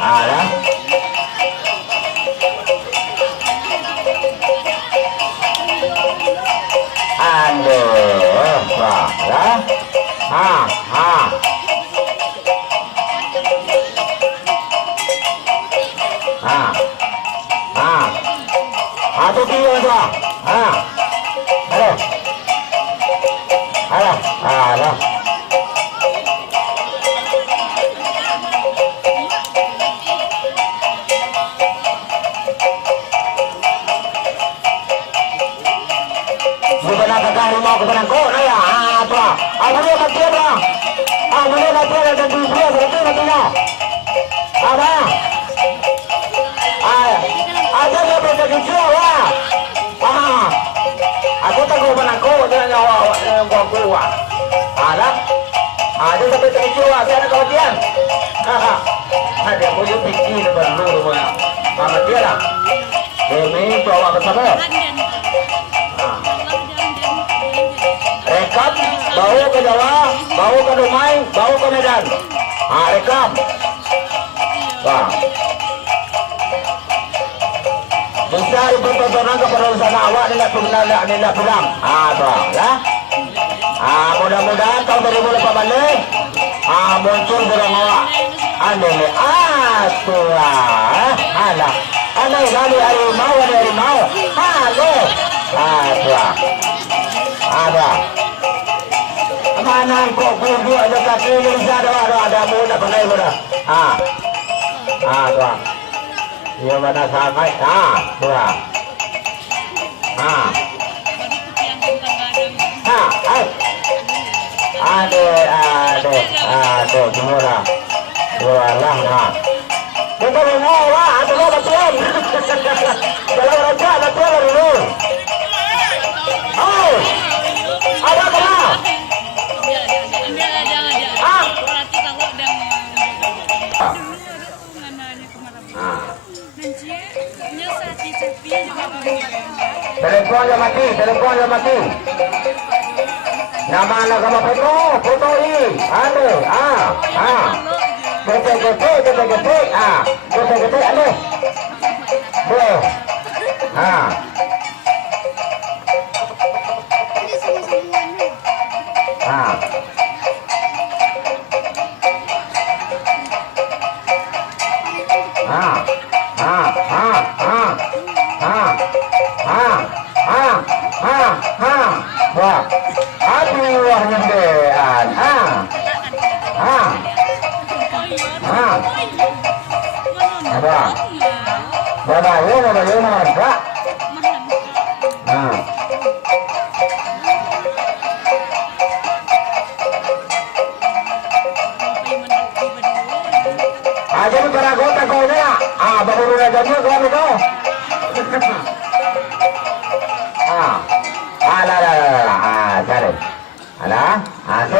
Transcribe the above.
Ada. Aduh, ya. Ha. Itu dia tu. Aduh. Aduh. Bukan nak kau mau ke mana kau ni ya? Apa? Mana nak dia dah? Mana nak dia dah di dia berarti nak dia. Apa? Ada dia berada jauh lah. Aku tak kau mana kau dia nyawa gua gua. Ada? Ada sampai terjauh lah. Saya nak kau dia. Ada boleh fikir perlu rumah. Mana dia lah? Ini bawa bersama. Rekam, bawa ke Jawa, bawa ke Dumai, bawa ke Medan. Rekam. Wah. Bisa bertontonan kepada usaha awak ni nak pulang. Bang, ya. Mudah-mudahan tahun 2008 balik. Muncul burung awak. Ane, atulah. Ane harimau. Halo. Ada. Mana kok kudu ada kaki ni ada muda pandai muda. Tuan. Ia mana sangat. Tuan. Aduh, semua. Tuan. Kita mau ada betul. Kalau raja betul dulu. Ada apa? Teleponnya mati. Nama anak sama foto ini. Anu, gede. Gede, anu. Wah, aduh wah nyendean. Apa? Bawa, Pak. Jadi para kota kau ni baru raja ni kau ni kau. Alah.